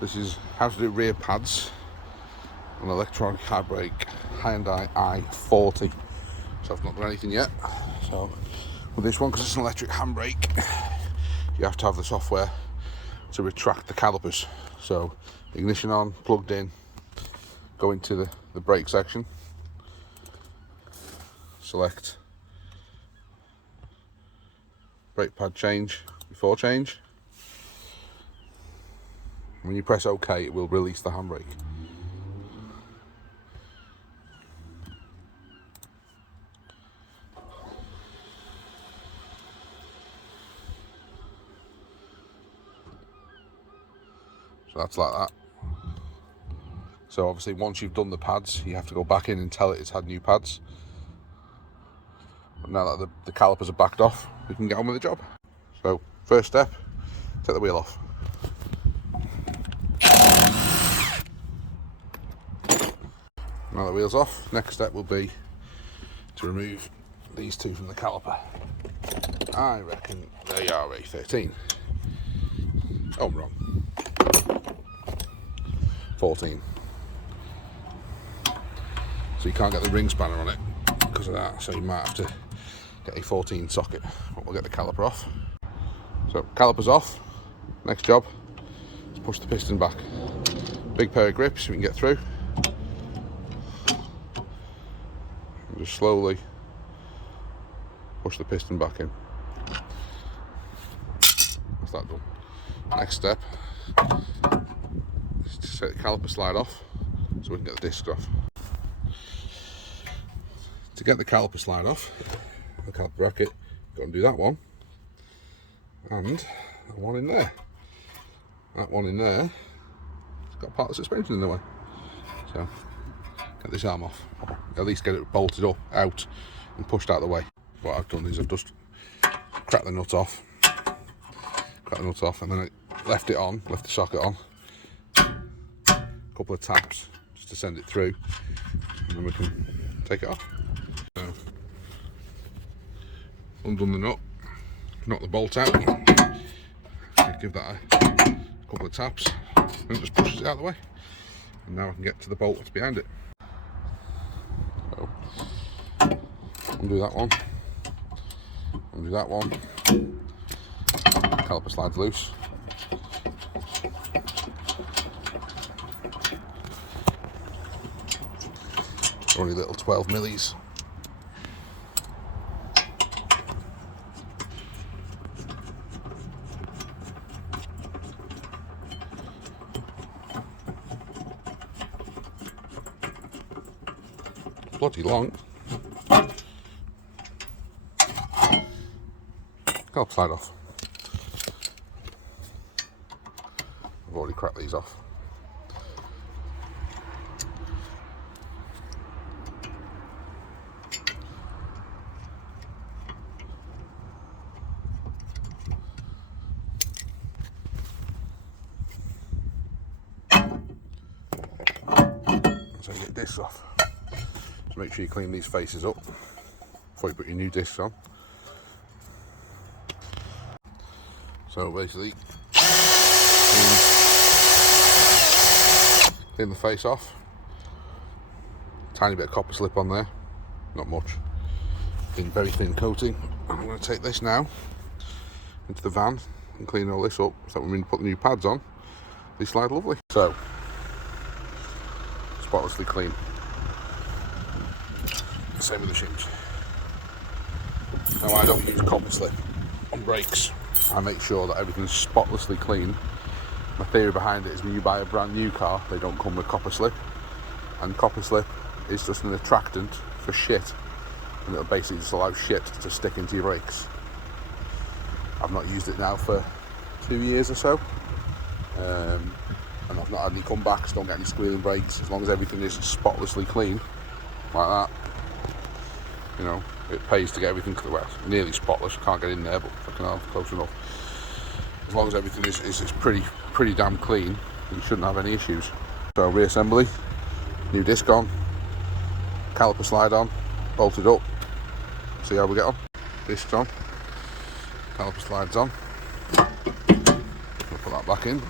This is how to do rear pads on electronic handbrake Hyundai i40. So I've not done anything yet. So with this one, because it's an electric handbrake, you have to have the software to retract the calipers. So ignition on, plugged in, go into the brake section, select brake pad change before change. When you press OK, it will release the handbrake. So that's like that. So obviously once you've done the pads, you have to go back in and tell it it's had new pads. But now that the calipers are backed off, we can get on with the job. So first step, take the wheel off. Now the wheel's off, next step will be to remove these two from the caliper. I reckon they are a 13. Oh, I'm wrong. 14. So you can't get the ring spanner on it because of that, so you might have to get a 14 socket. But we'll get the caliper off. So caliper's off. Next job is push the piston back. Big pair of grips so we can get through. And just slowly push the piston back in. That's that done. Next step is to set the caliper slide off so we can get the discs off. To get the caliper slide off, the caliper bracket, go and do that one, and that one in there. That one in there, it's got part of the suspension in the way. So get this arm off, at least get it bolted up, out, and pushed out of the way. What I've done is I've just cracked the nut off, and then I left it on, left the socket on, a couple of taps just to send it through, and then we can take it off. So, undone the nut, knock the bolt out, give that a couple of taps, and it just pushes it out of the way. And now I can get to the bolt that's behind it. So, undo that one, undo that one, caliper slides loose. Only little 12 millis. Bloody long. Caliper slide off. I've already cracked these off. So you get discs off. So make sure you clean these faces up before you put your new discs on. So basically, clean the face off. Tiny bit of copper slip on there, not much. Very thin coating. I'm going to take this now into the van and clean all this up so that when we put the new pads on, they slide lovely. So, spotlessly clean. Same with the shims. Now I don't use copper slip on brakes. I make sure that everything's spotlessly clean. My theory behind it is when you buy a brand new car, they don't come with copper slip. And copper slip is just an attractant for shit. And it'll basically just allow shit to stick into your brakes. I've not used it now for 2 years or so. And I've not had any comebacks, don't get any squealing brakes. As long as everything is spotlessly clean, like that, you know, it pays to get everything, well, nearly spotless. Can't get in there, but fucking hell, close enough. As long as everything is pretty damn clean, you shouldn't have any issues. So reassembly, new disc on, caliper slide on, bolted up. See how we get on. Discs on, caliper slides on. We'll put that back in.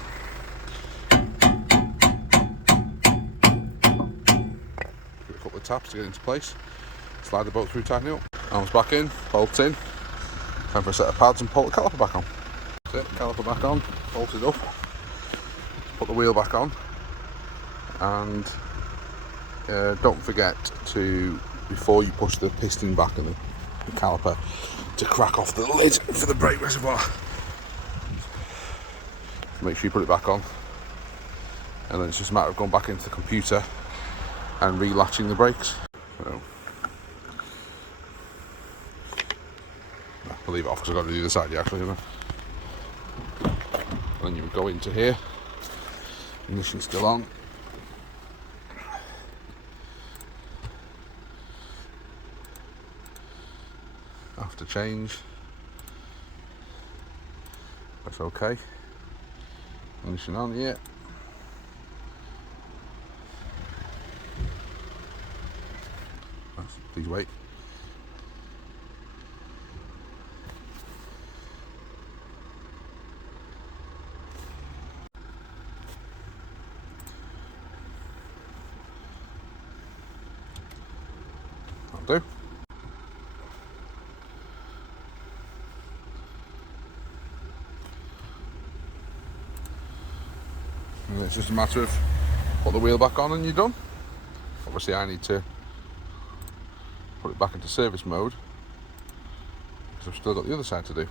taps to get into place. Slide the bolt through, tighten it up. Arms back in, bolt in. Time for a set of pads and pull the caliper back on. That's it, caliper back on, bolted up. Put the wheel back on. And don't forget to, before you push the piston back in the caliper, to crack off the lid for the brake reservoir. Make sure you put it back on, and then it's just a matter of going back into the computer and relatching the brakes. So, I'll leave it off because I've got to do the other side actually, haven't I? And then you would go into here, ignition's still on. After change, that's okay. Ignition on, yeah. Please wait. That'll do. And it's just a matter of put the wheel back on and you're done. Obviously I need to put it back into service mode because I've still got the other side to do.